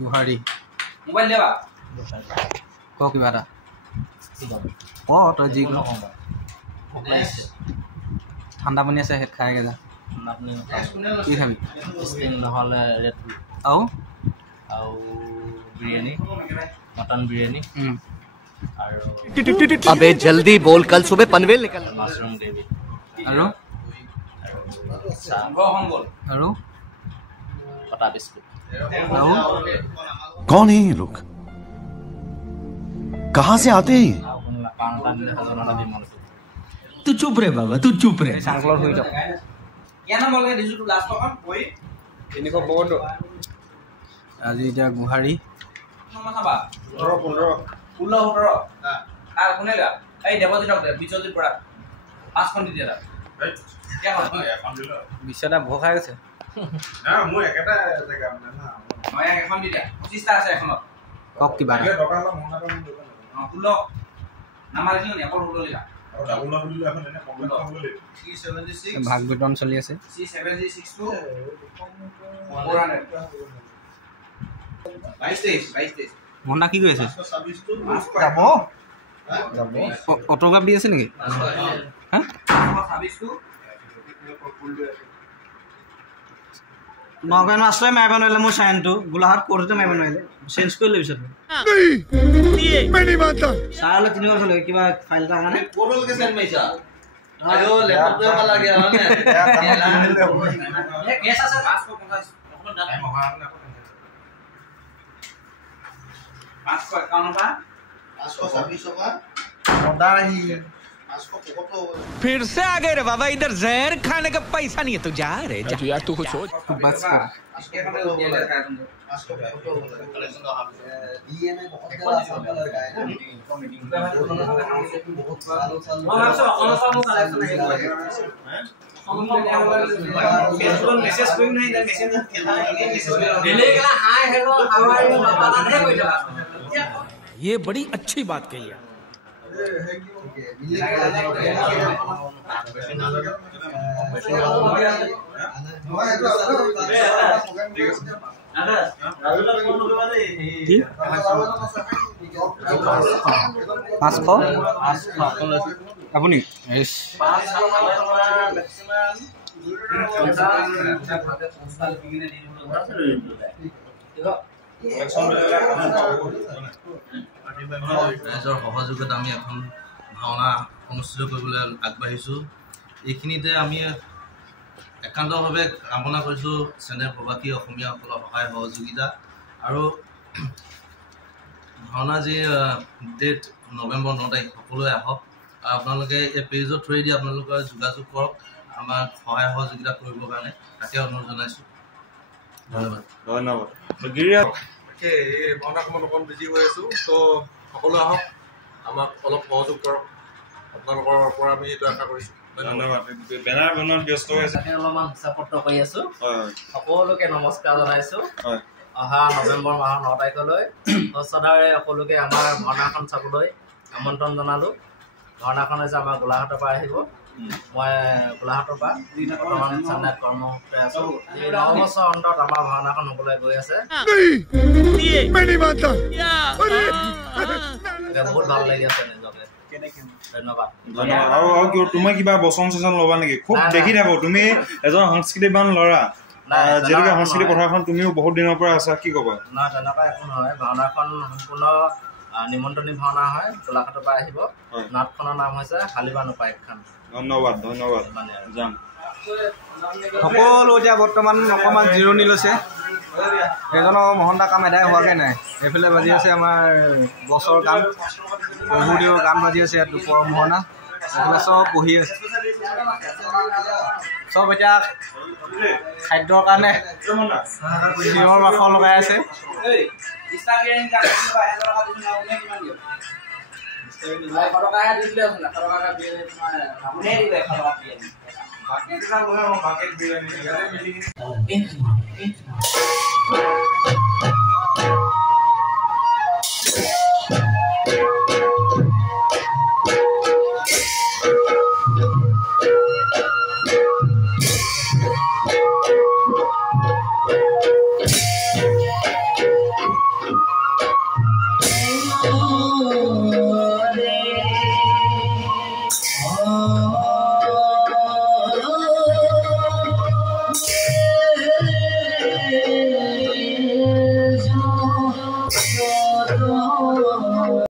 গুহাৰী mobile দেবা ক কিবা এটা ক তই যি ঠাণ্ডা পানী আছে হেড খাই যা কি খাবি নহ'লে ৰেড আৰু বিৰিয়ানী মটন বিৰিয়ানী अबे जल्दी बोल कल सुबह पनवेल निकल मशरूम ग्रेवी আৰু আৰু पटा बिस्कुट আৰু कौन है ये लोग कहाँ से आते हैं तू चुप रे बाबा तू चुप रे চাংকলত হৈ যাওক আজি এতিয়া গুহাৰী 20টা ভয় খাই গৈছে কক কিবা ভাগ বিতৰণ চলি আছে মনা কি কৰি আছে অটোগ্ৰাফ দি আছে নেকি নগাঁও আশ্ৰয় মাৰিব নোৱাৰিলে মোৰ চাইনটো গোলাঘাট কোৰ্টতে মাৰিব নোৱাৰিলে চেঞ্জ কৰি লৈ পিছত ছাৰলৈ 3 বছৰ লাগে কিবা ফাইল এটা কাৰণে फिर से आ गए रे बाबा इधर जहर खाने का पैसा नहीं है तू जा रे जा यार तू कुछ सोच बस ये बड़ी अच्छी बात कही है আপুনি ৰাইজৰ সহযোগত আমি এখন ভাওনা অনুষ্ঠিত কৰিবলৈ আগবাঢ়িছোঁ এইখিনিতে আমি একান্তভাৱে কামনা কৰিছোঁ চেনে প্ৰবাসী অসমীয়াসকলৰ সহায় সহযোগিতা আৰু ভাওনা যি ডেট নৱেম্বৰ 9 তাৰিখ সকলোৱে আহক আৰু আপোনালোকে এই পেজৰ থ্ৰুৱেদি আপোনালোকে যোগাযোগ কৰক আমাক সহায় সহযোগিতা কৰিবৰ কাৰণে তাকে অনুৰোধ জনাইছোঁ ধন্যবাদ এই ভাওনাখনত অকণ বিজি হৈ আছোঁ তো সকলো আহক আমাক অলপ সহযোগ কৰক আপোনালোকৰ পৰা আমি এইটো আশা কৰিছোঁ ধন্যবাদ বেনাৰ বনোৱাত ব্যস্ত হৈ আছে অলপমান হিচাপ পত্ৰ কৰি আছোঁ সকলোকে নমস্কাৰ জনাইছোঁ অহা নৱেম্বৰ মাহৰ 9 তাৰিখলৈ সদায় সকলোকে আমাৰ ভাওনাখন চাবলৈ আমন্ত্ৰণ জনালোঁ ভাওনাখন হৈছে আমাৰ গোলাঘাটৰ পৰা আহিব মই গোলাঘাটৰ পৰা বৰ্তমান চেন্নাইত কৰ্মসূত্ৰে আছোঁ 9 বছৰ অন্তত আমাৰ ভাওনাখন হ'বলৈ গৈ আছে বহুত ভাল লাগি আছে নিজকে ধন্যবাদ আৰু তুমি কিবা বচন চচন ল'বা নেকি খুব দেখি থাকো তুমি এজন সংস্কৃতিবান ল'ৰা যেনেকৈ সংস্কৃতি পথাৰখন তুমিও বহুত দিনৰ পৰা আছা কি ক'বা নহয় তেনেকুৱা একো নহয় ভাওনাখন সম্পূৰ্ণ নিমন্ত্ৰণী ভাওনা হয় গোলাঘাটৰ পৰা আহিব নাটখনৰ নাম হৈছে হালিবান উপাখ্যান ধন্যবাদ যাম সকলো এতিয়া বৰ্তমান অকণমান জিৰণি লৈছে এজনৰ মহন্তা কাম এদায় হোৱাকৈ নাই এইফালে বাজি আছে আমাৰ গছৰ গান প্ৰভুদেৱৰ গান বাজি আছে ইয়াত দুপৰৰ মোহনা এইফালে চব বহি আছে চব এতিয়া খাদ্যৰ কাৰণে চিঞৰ বাখৰ লগাই আছে Bucket